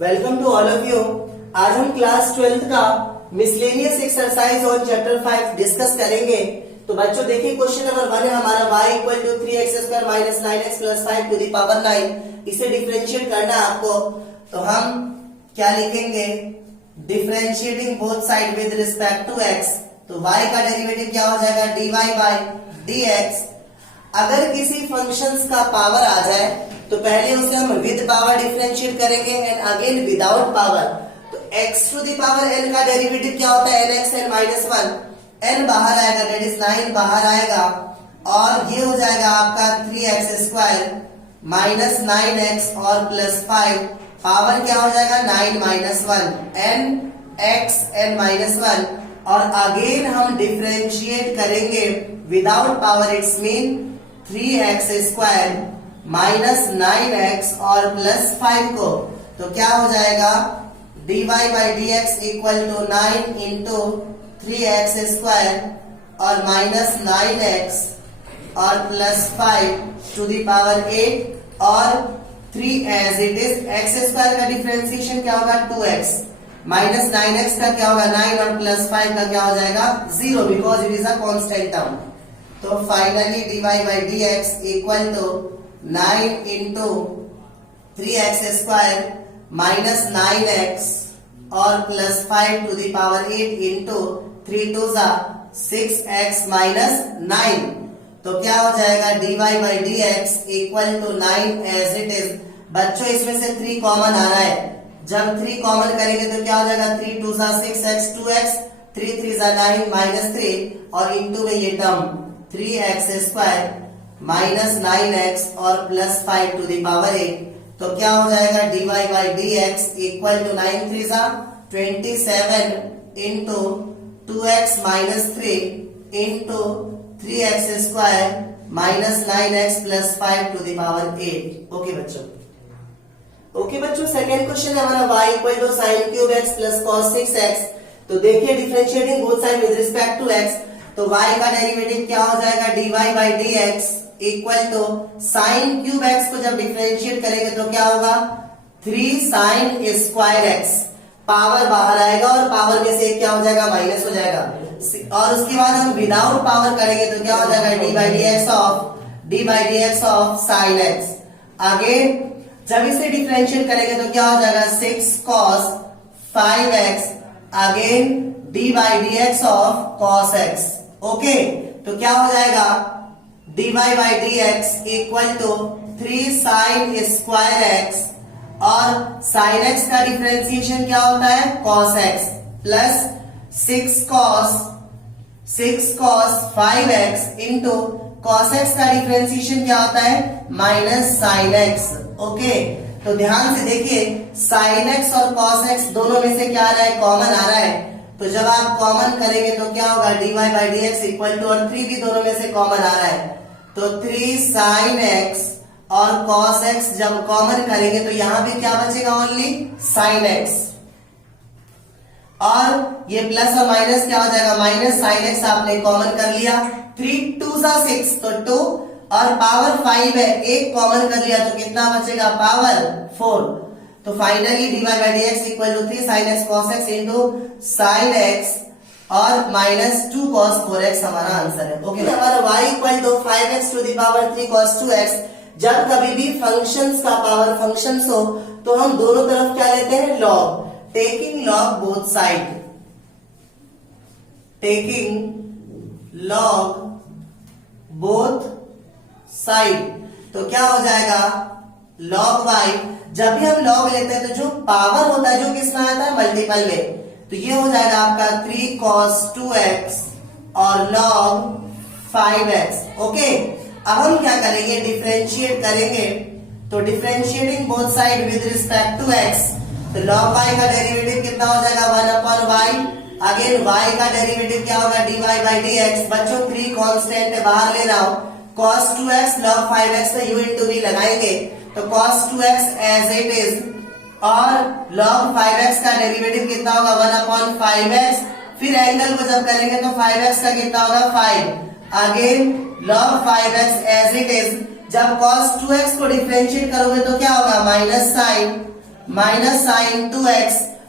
Welcome to all of you. आज हम class 12th का miscellaneous exercise on chapter 5 discuss करेंगे। तो बच्चों देखिए, क्वेश्चन नंबर 1 है हमारा y equal to 3x² minus 9x plus 5 to the power 9। इसे डिफरेंशिएट करना है आपको। तो हम क्या लिखेंगे? Differentiating both side with respect to x। तो y का डेरिवेटिव क्या हो जाएगा? dy by dx। अगर किसी फंक्शंस का पावर आ जाए तो पहले उसे हम विद पावर डिफरेंशिएट करेंगे एंड अगेन विदाउट पावर। तो x to the power n का डेरिवेटिव क्या होता है? nx n minus 1। n बाहर आएगा, दैट इज 9 बाहर आएगा और ये हो जाएगा आपका 3x² माइनस 9x और प्लस 5। पावर क्या हो जाएगा? 9 minus 1 n x n minus 1। और अगेन हम डिफरेंशिएट करेंगे without power, it's mean 3x² minus 9x और प्लस 5 को। तो क्या हो जाएगा? dy by dx equal to 9 into 3x² और माइनस 9x और प्लस 5 टू दी पावर 8 और 3 एज इट इज। x² का डिफरेंशिएशन क्या होगा? 2x माइनस 9x का क्या होगा? 9 और प्लस 5 का क्या हो जाएगा? 0, because it is a constant term. तो finally dy by dx equal to 9 into 3x² minus 9x और plus 5 to the power 8 into 3 to 6x minus 9। तो क्या हो जाएगा? dy by dx equal to 9 as it is. बच्चों इसमें से 3 common आ रहा है। जब 3 कॉमन करेंगे तो क्या हो जाएगा? 3 टू 6x 2x 3 3 9 माइनस 3 और इंटू में ये टर्म 3x² माइनस 9x और प्लस 5 टू दी पावर 8। तो क्या हो जाएगा? dy by dx equal to 9 3 27 into 2x minus 3 into 3x² minus 9x plus 5 to the power 8। Okay बच्चों, सेकेंड क्वेश्चन है हमारा y equal to sin cube x plus cos 6x। तो देखिए, differentiating both side with respect to x। तो y का derivative क्या हो जाएगा? dy by dx equal to sine cube x को जब डिफरेंशिएट करेंगे तो क्या होगा? 3 साइन स्क्वायर x। पावर बाहर आएगा और पावर में से क्या हो जाएगा? माइनस हो जाएगा। और उसके बाद हम विदाउट पावर करेंगे तो क्या हो जाएगा? dy by dx of sine x। आगे जब इसे डिफरेंशिएट करेंगे तो क्या हो जाएगा? 6 cos 5x again dy by dx of cos x। Okay, तो क्या हो जाएगा? dy by dx equal to 3 sine square x और साइन x का डिफरेंशिएशन क्या होता है? cos x plus 6 cos 5x into cos x का डिफरेंशिएशन क्या होता है? Minus sine x। ओके, तो ध्यान से देखिए, साइन x और cos x दोनों में से क्या आ रहा है? कॉमन आ रहा है। तो जब आप कॉमन करेंगे तो क्या होगा? dy by dx equal to, और 3 भी दोनों में से कॉमन आ रहा है, तो 3 साइन x और cos x जब कॉमन करेंगे तो यहां पे क्या बचेगा? Only sine x। और ये प्लस और माइनस क्या हो जाएगा? माइनस साइन x आपने कॉमन कर लिया। 3 2 6 तो 2 और पावर 5 है, एक कॉमन कर लिया तो कितना बचेगा? पावर 4। तो finally dy by dx equal to 3 sine x cos x into sine x और माइनस 2 cos 4x हमारा आंसर है। ओके, हमारा y equal to 5x to the power 3 cos 2x। जब कभी भी फंक्शंस का पावर फंक्शंस हो तो हम दोनों तरफ क्या लेते हैं? Log. Taking log both side, taking log both side. तो क्या हो जाएगा? log y। जब भी हम log लेते हैं तो जो पावर होता है जो किसमें आता है? मल्टीपल में। तो ये हो जाएगा आपका 3 cos 2x और log 5x। ओके, अब हम क्या करेंगे? डिफरेंशिएट करेंगे। तो differentiating both side with respect to x। तो log y का डेरिवेटिव कितना हो जाएगा? 1/y। अगेन y का डेरिवेटिव क्या होगा? dy by dx। बच्चों 3 कांस्टेंट है, बाहर ले रहा हूं। cos 2x log 5x में u इंटू v लगाएंगे तो cos 2x as it is और log 5x का डेरिवेटिव कितना होगा? 1/5x। फिर एंगल को जब करेंगे तो 5x का कितना होगा? 5। Again log 5x as it is. जब cos 2x को डिफरेंशिएट करोगे तो क्या होगा? Minus sign minus sign 2x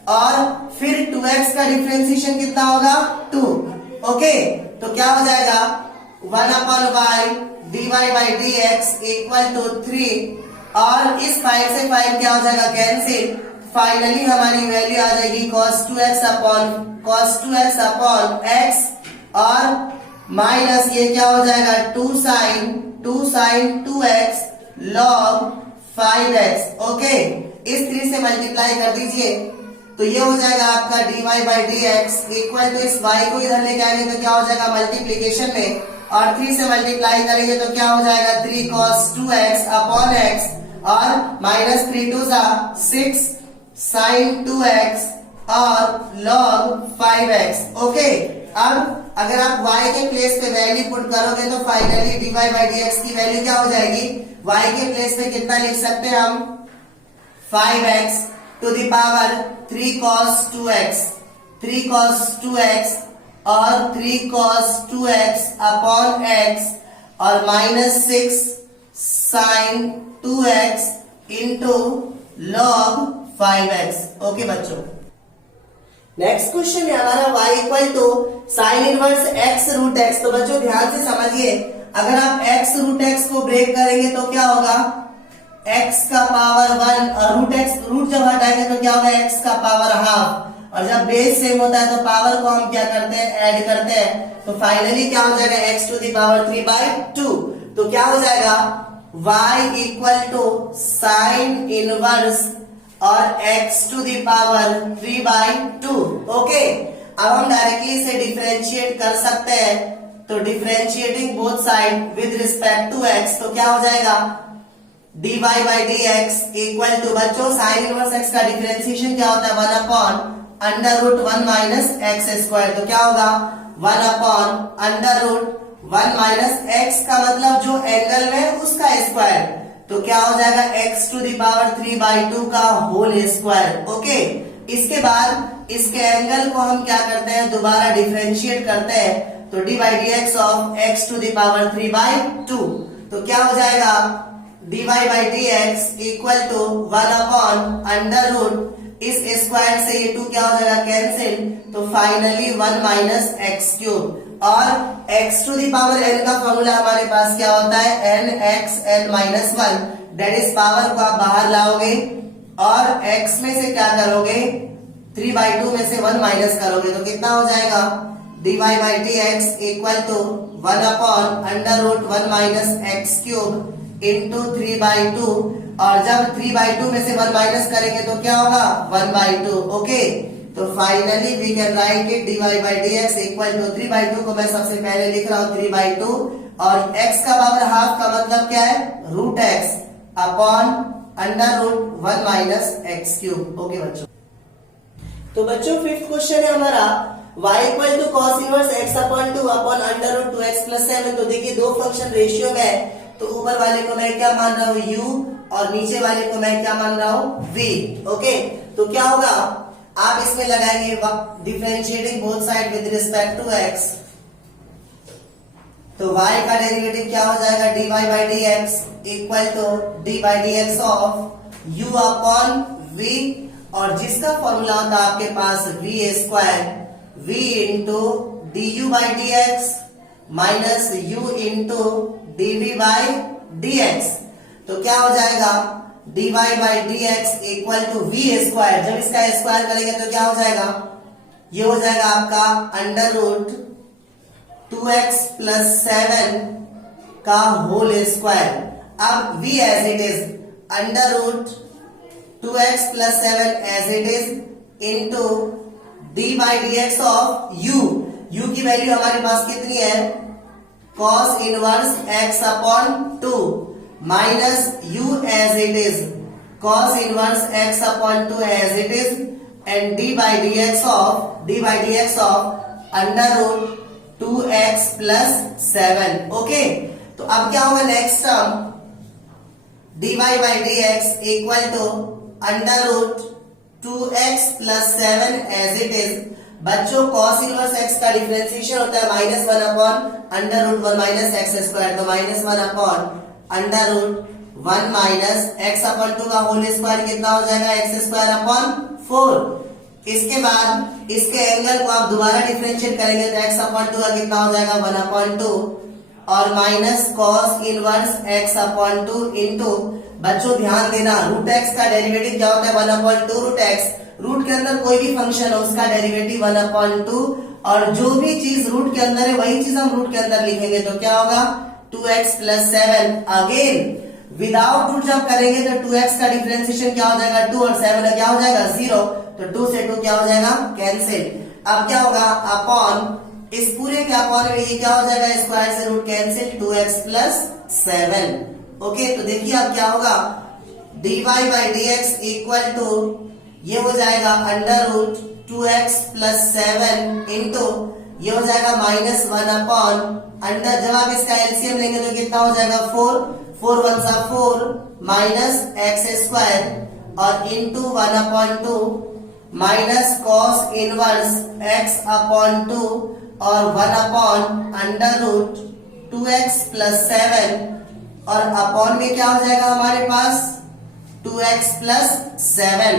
और फिर 2x का डिफरेंशिएशन कितना होगा 2। ओके, तो क्या हो जाएगा 1/y dy by dx equal to 3 और इस 5 से 5 क्या हो जाएगा कैंसिल। फाइनली हमारी वैल्यू आ जाएगी cos 2x अपॉन x और माइनस ये क्या हो जाएगा 2 sin 2x log 5x। Okay, इस 3 से मल्टीप्लाई कर दीजिए तो ये हो जाएगा आपका dy by dx equal to इस y को इधर लेके आएंगे तो क्या हो जाएगा मल्टीप्लीकेशन में और 3 से मल्टीप्लाई करेंगे तो क्या हो जाएगा 3 cos 2x अपॉन x और माइनस 3 2 6 sin 2x और log 5x। ओके, अब अगर आप y के प्लेस पे वैल्यू पुट करोगे तो फाइनली dy by dx की वैल्यू क्या हो जाएगी, y के प्लेस पे कितना लिख सकते हैं हम 5x to the power 3 cos 2x और 3 cos 2x अपॉन x और minus 6 sin 2x into log 5x। Okay बच्चों, नेक्स्ट क्वेश्चन है हमारा y equal to sine inverse x root x। तो बच्चों ध्यान से समझिए, अगर आप x रूट x को ब्रेक करेंगे तो क्या होगा x का पावर 1 और रूट जब हटाएंगे तो क्या होगा x का पावर हाफ और जब बेस सेम होता है तो पावर को हम क्या करते हैं ऐड करते हैं तो फाइनली क्या हो जाएगा x टू द पावर 3/2। तो क्या हो जाएगा y equal to sine inverse और x to the power 3/2। Okay, अब हम डायरेक्टली इसे डिफरेंशिएट कर सकते हैं तो differentiating both side with respect to x तो क्या हो जाएगा dy by dx equal to बच्चों साइन इनवर्स x का डिफरेंशिएशन क्या होता है 1 upon under root 1 minus x square. तो क्या होगा 1 upon under root 1 minus x का मतलब जो एंगल में उसका स्क्वायर तो क्या हो जाएगा x टू द पावर 3/2 का होल स्क्वायर। ओके, इसके बाद इसके एंगल को हम क्या करते हैं दोबारा डिफरेंशिएट करते हैं तो dy by dx of x to the power 3/2 तो क्या हो जाएगा dy by dx equal to 1 upon under root इस स्क्वायर से ये 2 क्या हो जाएगा कैंसिल तो फाइनली 1 माइनस एक्स क्यूब और x to the power n का फॉर्मूला हमारे पास क्या होता है n minus 1 that is power को आप बाहर लाओगे और x में से क्या करोगे 3/2 में से 1 माइनस करोगे तो कितना हो जाएगा dy by dx equal to 1 upon under root 1 minus x cube into 3/2 और जब 3/2 में से 1 माइनस करेंगे तो क्या होगा 1/2। ओके, तो finally we can write it dy by dx equal to 3/2 को मैं सबसे पहले लिख रहा हूँ 3/2 और x का पावर हाफ का मतलब क्या है root x upon under root 1 minus x cube. Okay बच्चों, तो बच्चों फिफ्थ क्वेश्चन है हमारा y equal to cos inverse x upon 2 upon under root 2x plus 7। तो देखिए दो फंक्शन रेशियो में है तो ऊपर वाले को मैं क्या मान रहा हूँ u और नीचे वाले को मैं क्या मान रहा हूँ v। ओके, तो क्या होगा आप इसमें लगाएंगे differentiating both side with respect to x तो y का डेरिवेटिव क्या हो जाएगा dy by dx equal to d by dx of u upon v और जिसका फॉर्मूला होता है आपके पास v square v into du by dx minus u into dv by dx तो क्या हो जाएगा dy by dx equal to v square. जब इसका स्क्वायर करेंगे तो क्या हो जाएगा ये हो जाएगा आपका अंडर रूट 2x प्लस 7 का होल स्क्वायर। अब v as it is under root 2x plus 7 as it is into d by dx of u की वैल्यू हमारे पास कितनी है cos inverse x upon 2 minus u as it is cos inverse x upon 2 as it is and d by dx of under root 2x plus 7। Okay, तो अब क्या होगा next term dy by dx equal to under root 2x plus 7 as it is. बच्चों cos inverse x का differentiation होता है minus 1 upon under root 1 minus x square तो minus 1 upon under root 1 minus x upon 2 का whole square कितना हो जाएगा, x square upon 4। इसके बाद इसके एंगल को आप दोबारा डिफरेंशिएट करेंगे तो एक्स अपॉन 2 का कितना हो जाएगा, 1 अपॉन 2 और minus cos inverse x upon 2 into, बच्चों ध्यान देना रूट एक्स का डेरिवेटिव क्या होता है, 1 अपॉन 2 रूट एक्स। रूट के अंदर कोई भी फंक्शन हो उसका डेरिवेटिव 1 अपॉन 2 और जो भी चीज रूट के अंदर है वही चीज हम रूट के अंदर लिखेंगे तो क्या होगा 2x plus 7। Again without root जब करेंगे तो 2x का डिफरेंशिएशन क्या हो जाएगा 2 और 7 का क्या हो जाएगा 0, तो 2 से 2 क्या हो जाएगा कैंसिल। अब क्या होगा अपॉन इस पूरे के अपॉन में ये क्या हो जाएगा स्क्वायर से root cancel 2x plus 7। Okay तो देखिए अब क्या होगा dy by dx equal to ये हो जाएगा under root 2x plus 7 into ये हो जाएगा माइनस 1 अपॉन अंडर, जब आप इसका एलसीएम लेंगे तो कितना हो जाएगा 4, 4 1 सा 4 माइनस एक्स स्क्वायर और into 1 upon 2 minus cos inverse x upon 2 और 1 upon under root 2x plus 7 और अपॉन में क्या हो जाएगा हमारे पास 2x प्लस 7।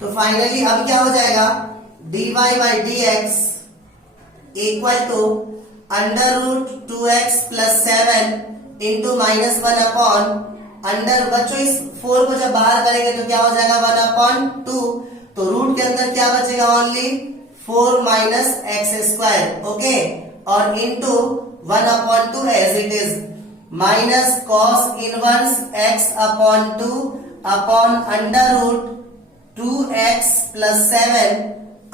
तो फाइनली अब क्या हो जाएगा dy by dx equal to under root 2x plus 7 into minus 1 upon under, बच्चों इस 4 को जब बाहर करेंगे तो क्या हो जाएगा 1 अपॉन 2, तो रूट के अंदर क्या बचेगा only 4 minus x square. Okay और into 1 upon 2 as it is minus cos inverse x upon 2 upon under root 2x plus 7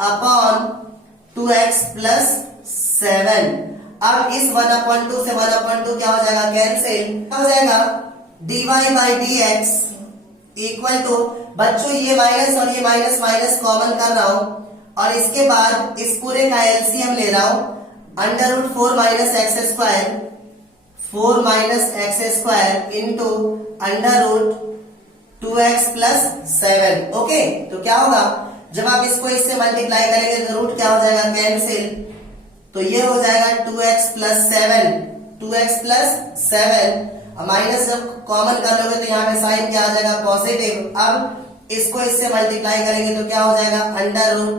upon 2x plus 7। अब इस 1 अपॉन 2 से 1 अपॉन 2 क्या हो जाएगा कैंसिल, क्या हो जाएगा dy by dx equal to, बच्चों ये माइनस और ये माइनस माइनस कॉमन कर रहा हूं और इसके बाद इस पूरे का एलसीएम ले रहा हूं under root 4 minus x square 4 minus x square into under root 2x plus 7। Okay तो क्या होगा जब आप इसको इससे मल्टीप्लाई करेंगे तो रूट क्या हो जाएगा कैंसिल, तो ये हो जाएगा 2x plus 7, 2x plus 7 minus जब कॉमन कर लोगे तो यहाँ पे साइन क्या आ जाएगा पॉजिटिव। अब इसको इससे मल्टीप्लाई करेंगे तो क्या हो जाएगा under root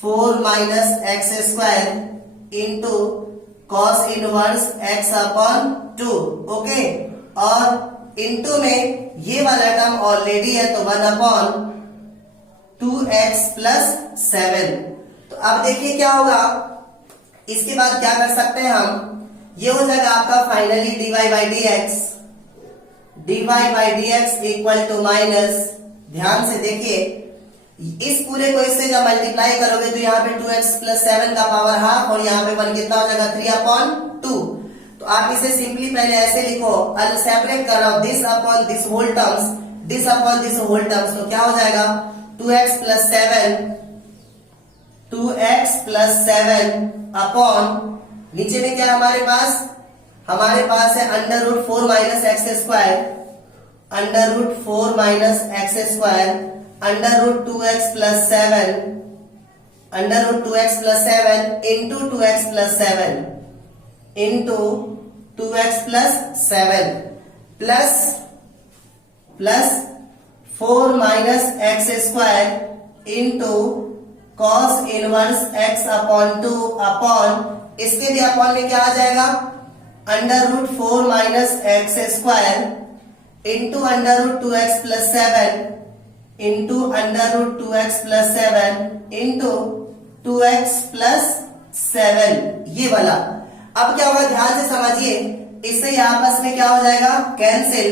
4 minus x square into cos inverse x upon 2। Okay और इंटू में ये वाला टर्म ऑलरेडी है तो 1 अपॉन 2x प्लस 7। तो अब देखिए क्या होगा, इसके बाद क्या कर सकते हैं हम, ये हो जाएगा आपका finally dy by dx equal to minus, ध्यान से देखिए इस पूरे को इससे जब मल्टीप्लाई करोगे तो यहाँ पे 2x प्लस 7 का पावर हाफ और यहाँ पे 1 कितना हो जाएगा 3 अपॉन 2। तो आप इसे सिंपली पहले ऐसे लिखो, सेपरेट कर रहा हूं this upon this whole terms, this upon this whole terms, तो क्या हो जाएगा 2x प्लस 7 अपॉन नीचे में क्या हमारे पास है under root 4 minus x square under root 4 minus x square under root 2x plus 7 under root 2x plus 7 into 2x plus 7 into 2x plus 7 plus 4 minus x square into cos inverse x upon 2 upon इसके भी upon में क्या आ जाएगा under root 4 minus x square into under root 2x plus 7 into under root 2x plus 7 into 2x plus 7 ये वाला। अब क्या होगा ध्यान से समझिए, इससे ये आपस में क्या हो जाएगा कैंसिल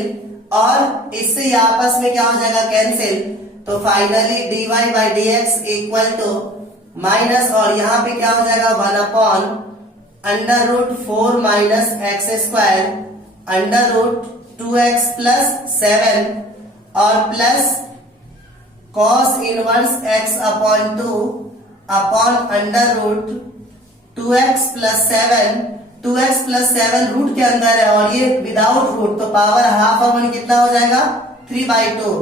और इससे ये आपस में क्या हो जाएगा कैंसिल, तो finally dy by dx equal to minus और यहाँ पे क्या हो जाएगा 1 upon under root 4 minus x square under root 2x plus 7 और plus cos inverse x upon 2 upon under root 2x plus 7, 2x plus 7 root के अंदर है और ये विदाउट रूट तो पावर हाफ अपन कितना हो जाएगा 3/2,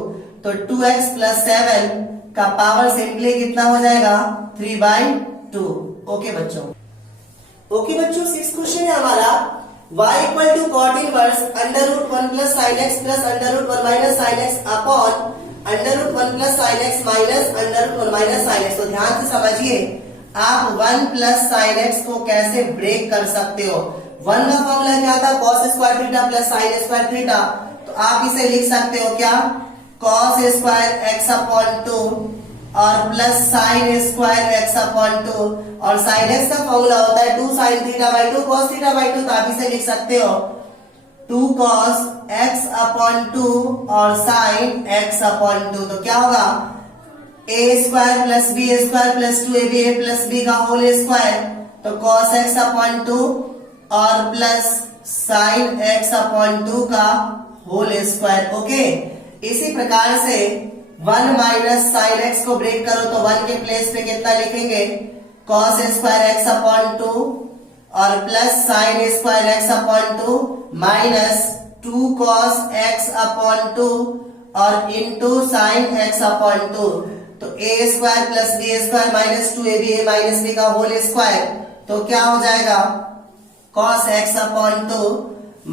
तो 2x प्लस 7 का पावर सिंपली कितना हो जाएगा 3/2। ओके बच्चों, 6 क्वेश्चन है हमारा y equal to cot inverse under root 1 plus sine x plus under root 1 minus sine x upon under root 1 plus sine x minus under root 1 minus sine x. तो ध्यान से समझिए, आप 1 प्लस साइन एक्स को कैसे break कर सकते हो। 1 का फॉर्मूला क्या था, cos square theta plus sine square theta. तो आप इसे लिख सकते हो क्या, कॉस स्क्वायर एक्स अपॉन 2 और plus sine square x upon 2, और साइन एक्स का फॉर्मूला होता है 2 sine theta by 2 cos theta by 2। तो आप इसे लिख सकते हो 2 cos x अपॉन 2 और साइन x अपॉन 2। तो क्या होगा, a square plus b square plus 2ab a plus b का होल स्क्वायर। तो cos x अपॉन 2 और प्लस साइन x अपॉन 2 का होल स्क्वायर। ओके, इसी प्रकार से 1 माइनस साइन एक्स को ब्रेक करो तो 1 के प्लेस पे कितना लिखेंगे, cos स्क्वायर एक्स अपॉन 2 और plus sine square x upon 2 minus 2 cos x upon 2 और इंटू साइन x अपॉन 2। तो a square plus b square minus 2ab a minus b का होल स्क्वायर। तो क्या हो जाएगा, cos x upon 2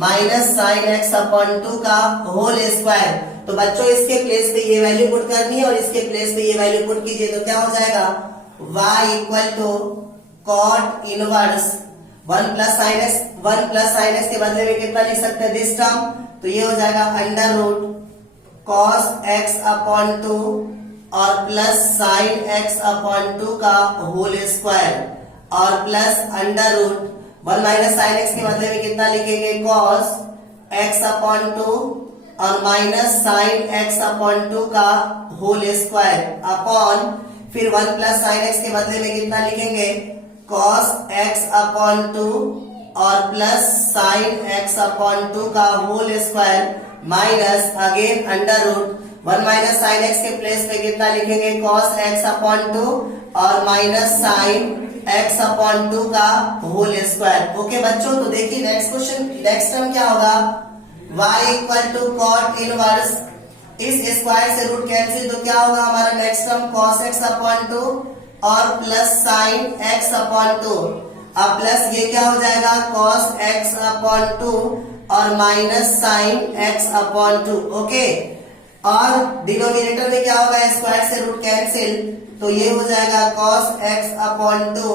minus sine x upon 2 का whole square. तो बच्चों इसके प्लेस पे ये वैल्यू पुट करनी है और इसके प्लेस पे ये वैल्यू पुट कीजिए। तो क्या हो जाएगा, y equal to cot inverse 1 plus sine x के बदले में कितना लिख सकते हैं, दिस टर्म। तो ये हो जाएगा under root cos x upon 2 और प्लस साइन एक्स अपॉन 2 का होल स्क्वायर और plus under root 1 minus sine x के बदले में कितना लिखेंगे, कॉस एक्स अपॉन 2 और माइनस साइन एक्स अपॉन 2 का होल स्क्वायर अपॉन फिर 1 प्लस साइन एक्स के बदले में कितना लिखेंगे, cos x अपॉन 2 और प्लस साइन x अपॉन 2 का whole square minus again under root 1 minus sine x के प्लेस पे कितना लिखेंगे, cos x अपॉन 2 और माइनस साइन x अपॉन 2 का होल स्क्वायर। ओके बच्चों, तो देखिए नेक्स्ट क्वेश्चन, नेक्स्ट टर्म क्या होगा, y equal to cot inverse इस स्क्वायर से रूट कैंसिल। तो क्या होगा हमारा next term, cos x upon 2 और प्लस साइन x अपॉन 2। अब प्लस ये क्या हो जाएगा, cos x अपॉन 2 और minus sine x upon 2। Okay, और डिनोमिनेटर में क्या होगा, स्क्वायर से रूट कैंसिल। तो ये हो जाएगा cos x अपॉन 2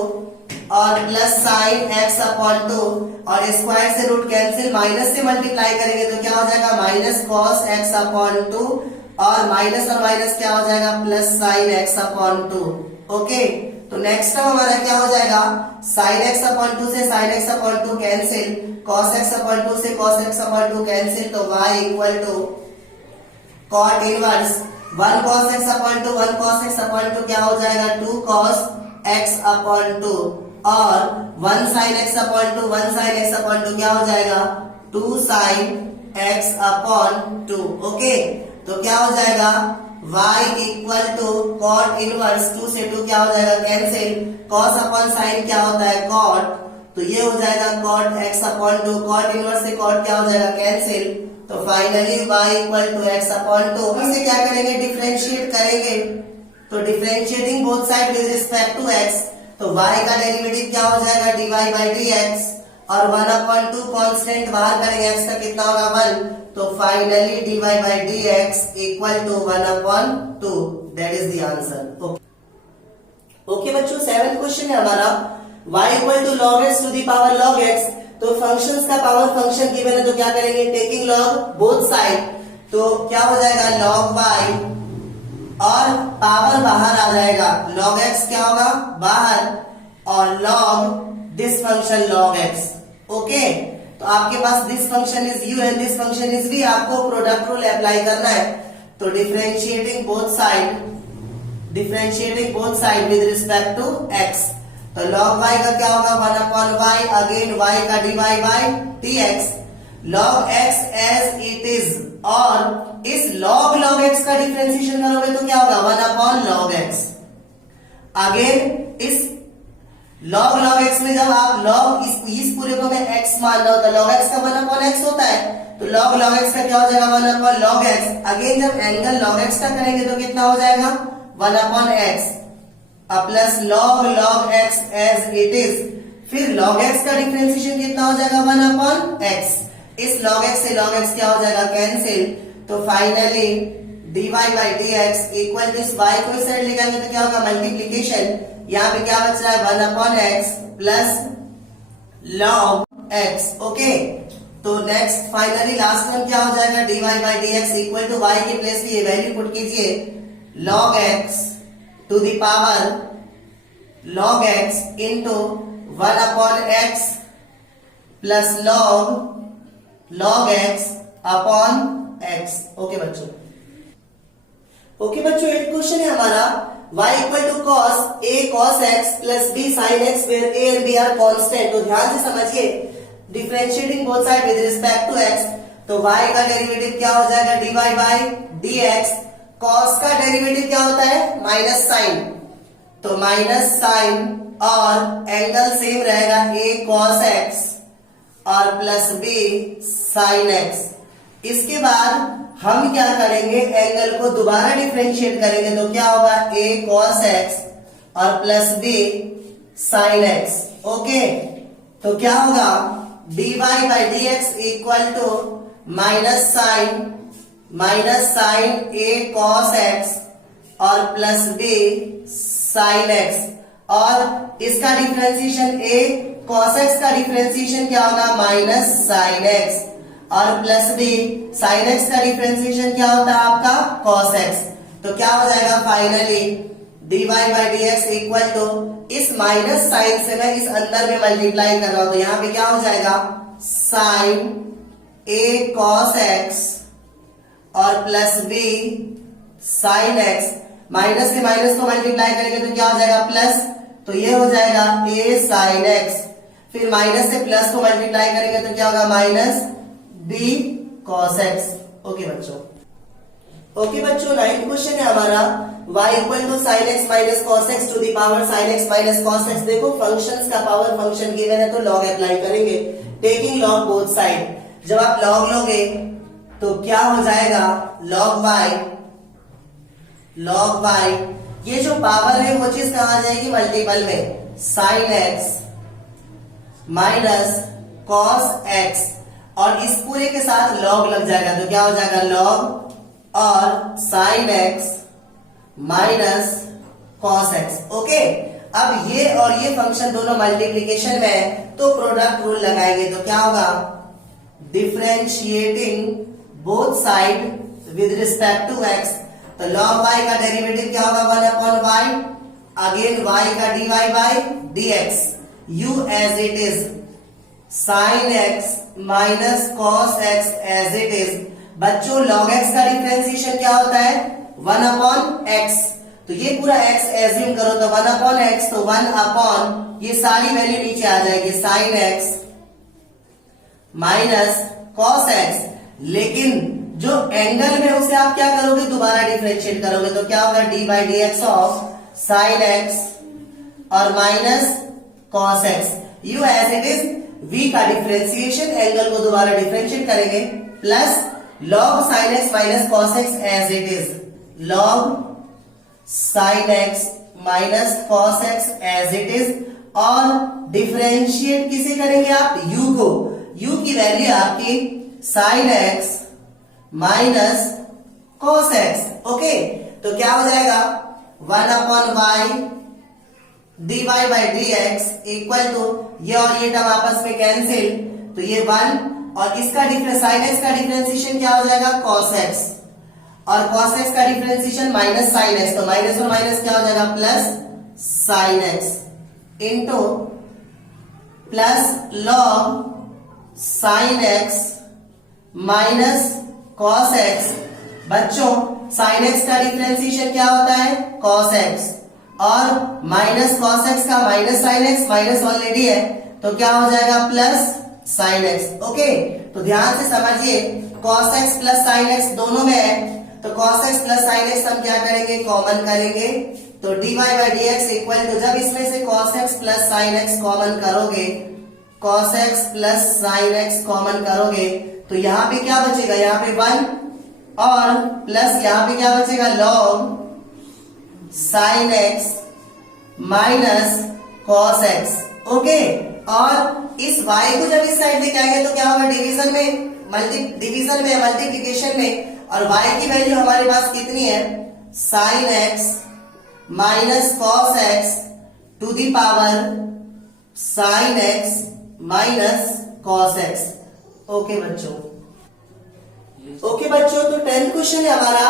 और प्लस साइन x अपॉन 2 और स्क्वायर से रूट कैंसिल, माइनस से मल्टीप्लाई करेंगे तो क्या हो जाएगा, माइनस cos x अपॉन 2 और माइनस क्या हो जाएगा, plus sine x upon 2। Okay, तो नेक्स्ट टर्म हमारा क्या हो जाएगा, साइन एक्स अपॉन 2 से sine x upon 2 cancel, cos x upon 2 से cos x अपॉन 2 कैंसिल। तो y equal to cot inverse 1 cos x upon 2 1 cos x upon 2 क्या हो जाएगा, 2 cos x अपॉन 2 और 1 sin x upon 2 1 sin x upon 2 क्या हो जाएगा, 2 sin x upon 2। Okay, तो क्या हो जाएगा, y equal to cot inverse 2 से 2 क्या हो जाएगा, कैंसिल, cos अपॉन साइन क्या होता है, कॉट। तो ये हो जाएगा cot x upon 2, cot inverse से कॉट क्या हो जाएगा, कैंसिल। तो finally y equal to x upon 2। इसे क्या करेंगे, डिफरेंशिएट करेंगे। तो differentiating both side with respect to x, तो y का डेरिवेटिव क्या हो जाएगा, dy बाई dx और 1 अपॉन 2 कॉन्स्टेंट बाहर करेंगे, x का कितना होगा 1। तो finally dy by dx equal to 1 upon 2, that is the answer. Okay बच्चों, 7th क्वेश्चन है हमारा, y equal to log x to the power log x। तो फंक्शंस का पावर फंक्शन गिवन है तो क्या करेंगे, टेकिंग log बोथ साइड। तो क्या हो जाएगा, log y और पावर बाहर आ जाएगा, log x क्या होगा बाहर और log this function log x। Okay, तो आपके पास this function is u and this function is v, आपको प्रोडक्ट रूल अप्लाई करना है। तो differentiating both side with respect to x। तो log y का क्या होगा, 1 अपॉन y, अगेन y का dy by dx, log x as it is, और इस log x का डिफरेंशिएशन करोगे तो क्या होगा, 1 अपॉन log x। अगेन इस log x में जब आप log इस पूरे को में x मान लो तो log x का 1 अपॉन x होता है, तो log x का क्या हो जाएगा, 1 अपॉन log x। अगेन जब एंगल log x का करेंगे तो कितना हो जाएगा, 1 upon x plus log x as it is. फिर log x का डिफरेंशिएशन कितना हो जाएगा 1/x। इस log x से log x क्या हो जाएगा कैंसिल, तो finally dy by dx equal to इस y को इस साइड ले जाएंगे तो क्या होगा मल्टीप्लीकेशन, यहाँ पे क्या बच रहा है 1/x plus log x। Okay, तो नेक्स्ट फाइनली लास्ट वन क्या हो जाएगा dy by dx equal to y के प्लेस पे ये वैल्यू पुट कीजिए log x to the power log x into 1/x plus log x upon x। Okay बच्चों, okay बच्चों, एक क्वेश्चन है हमारा y equal to cos a cos x plus b sin x where a and b are constant। तो ध्यान से समझिए, differentiating both side with respect to x, तो y का डेरिवेटिव क्या हो जाएगा dy by dx। cos का डेरिवेटिव क्या होता है माइनस साइन, तो माइनस साइन और एंगल सेम रहेगा a cos x और प्लस b sin x। इसके बाद हम क्या करेंगे, एंगल को दोबारा डिफरेंशिएट करेंगे तो क्या होगा a cos x और plus b sin x। Okay, तो क्या होगा dy by dx equal to minus sine a cos x और प्लस b sin x, और इसका डिफरेंशिएशन a cos x का डिफरेंशिएशन क्या होगा माइनस साइन x और प्लस b sin x का डिफरेंशिएशन क्या होता है आपका cos x। तो क्या हो जाएगा finally dy by dx equal to इस माइनस साइन से मैं इस अंदर में मल्टीप्लाई कर रहा हूं, तो यहां पे क्या हो जाएगा साइन a cos x और plus b sin x। Minus से माइनस को मल्टीप्लाई करेंगे तो क्या हो जाएगा प्लस, तो ये हो जाएगा a sin x। फिर माइनस से प्लस को मल्टीप्लाई करेंगे तो क्या होगा minus b cos x। Okay बच्चों, ओके बच्चों, 9th क्वेश्चन है हमारा y equal to sin x minus cos x to the power sin x minus cos x। देखो फंक्शंस का पावर फंक्शन गिवन है तो log अप्लाई करेंगे, टेकिंग log बोथ साइड। जब आप log लोगे तो क्या हो जाएगा log y, ये जो पावर है वो चीज कहां जाएगी मल्टीपल में, sin x minus cos x, और इस पूरे के साथ log लग जाएगा तो क्या हो जाएगा log और sin x minus cos x। Okay, अब ये और ये फंक्शन दोनों मल्टीप्लीकेशन में है तो प्रोडक्ट रूल लगाएंगे तो क्या होगा differentiating both side with respect to x, तो log y का डेरिवेटिव क्या होगा 1/y, अगेन y का dy by dx, u as it is, sin x minus cos x as it is। बच्चों log x का डिफरेंशिएशन क्या होता है 1/x, तो ये पूरा x एज्यूम करो तो 1/x, तो 1 ये सारी वैल्यू नीचे आ जाएगी sin x minus cos x, लेकिन जो एंगल में उसे आप क्या करोगे दोबारा डिफरेंशिएट करोगे तो क्या होगा dy by dx of sin x और minus cos x, u as it is, v का डिफरेंशिएशन एंगल को दोबारा डिफरेंशिएट करेंगे plus log sin x minus cos x as it is, log sin x minus cos x as it is, और differentiate किसे करेंगे आप u को, u की वैल्यू आपकी sin x minus cos x। Okay, तो क्या हो जाएगा 1/y dy by dx equal to ये और ये टर्म आपस में कैंसिल, तो ये 1 और इसका डिफरेंस sin x का डिफरेंशिएशन क्या हो जाएगा cos x और cos x का डिफरेंशिएशन माइनस sin x, तो माइनस और माइनस क्या हो जाएगा plus sin x into plus log sin x minus cos x। बच्चों sin x का डिफरेंशिएशन क्या होता है cos x और माइनस cos x का minus sin x, minus already है तो क्या हो जाएगा प्लस sin x। ओके, तो ध्यान से समझिए cos x plus sin x दोनों में है, तो cos x plus sin x हम क्या करेंगे कॉमन करेंगे, तो dy by dx equal to जब इसमें से cos x plus sin x common करोगे, cos x plus sin x common करोगे तो यहाँ पे क्या बचेगा, यहाँ पे 1 और प्लस यहाँ पे क्या बचेगा log sin x minus cos x। Okay, और इस y को जब इस साइड लेके आएंगे तो क्या होगा, डिवीजन में मल्टीप्लीकेशन में, और y की वैल्यू हमारे पास कितनी है, sin x minus cos x to the power sin x minus cos x। Okay बच्चों, तो 10th क्वेश्चन है हमारा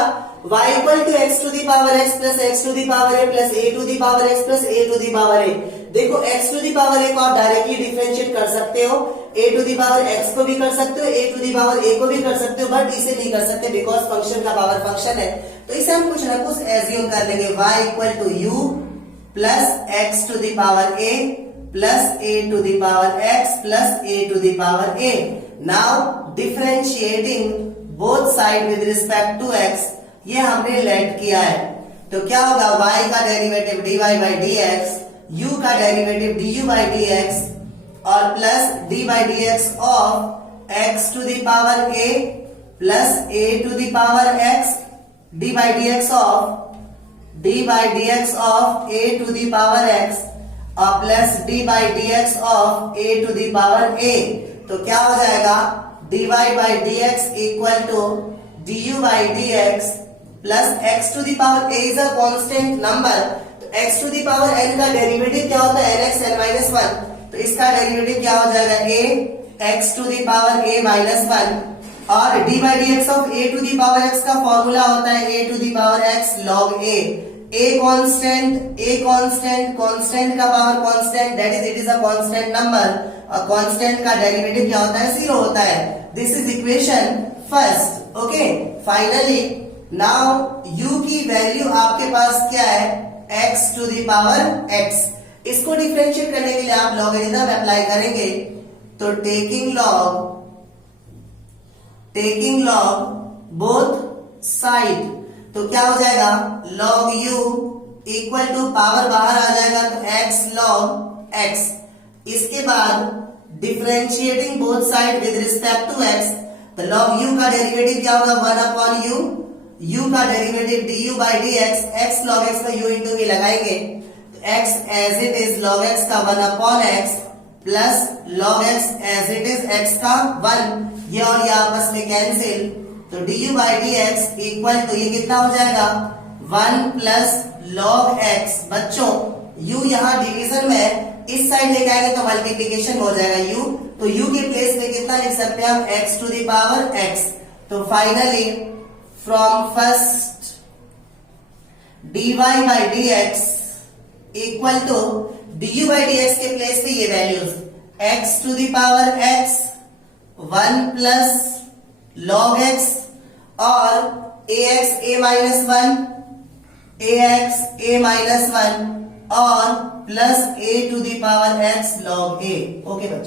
y equal to x to the power x plus x to the power a plus a to the power x plus a to the power a। देखो x to the power a को आप directly differentiate कर सकते हो, a to the power x को भी कर सकते हो, a to the power a को भी कर सकते हो, बट इसे नहीं कर सकते बिकॉज फंक्शन का पावर फंक्शन है। तो इसे हम कुछ ना कुछ एज्यूम कर लेंगे, y equal to u plus x to the power a plus a to the power x plus a to the power a। Now differentiating both side with respect to x, ये हमने late किया है, तो क्या होगा, y का derivative dy by dx, u का derivative du by dx और plus d by dx of x to the power a plus a to the power x, d by dx of a to the power x और plus d by dx of a to the power a। तो क्या हो जाएगा, dy by dx equal to du by dx plus x to the power a is a constant number, तो x to the power n का derivative क्या होता है, nx n minus 1, तो इसका डेरिवेटिव क्या हो जाएगा, a x to the power a minus 1 और d by dx of a to the power x का फॉर्मूला होता है a to the power x log a constant का power constant, that is it is a constant number, और constant का derivative क्या होता है, 0 होता है। This is equation first. Okay, finally now u की वैल्यू आपके पास क्या है, x to the power x। इसको डिफरेंशिएट करने के लिए आप लॉगरिथम अप्लाई करेंगे, तो टेकिंग लॉग बोथ साइड, तो क्या हो जाएगा, log u equal to power बाहर आ जाएगा तो x log x। इसके बाद differentiating both side with respect to x, तो log u का डेरिवेटिव क्या होगा, 1 अपॉन u का derivative du by dx, x log x में u इंटू v लगाएंगे, तो x as it is log x का 1 upon x plus log x as it is x का 1, ये और ये आपस में कैंसिल, तो du by dx equal to ये कितना हो जाएगा, 1 प्लस log x। बच्चों u यहाँ डिवीजन में इस साइड लेके आएंगे तो मल्टीप्लीकेशन हो जाएगा u, तो u के प्लेस में कितना लिख सकते हैं हम, x to the power x। तो finally from first dy by dx equal to du by dx के प्लेस पे ये values x to the power x 1 plus log x और ax a माइनस 1 और plus a to the power x log a। Okay बच्चों।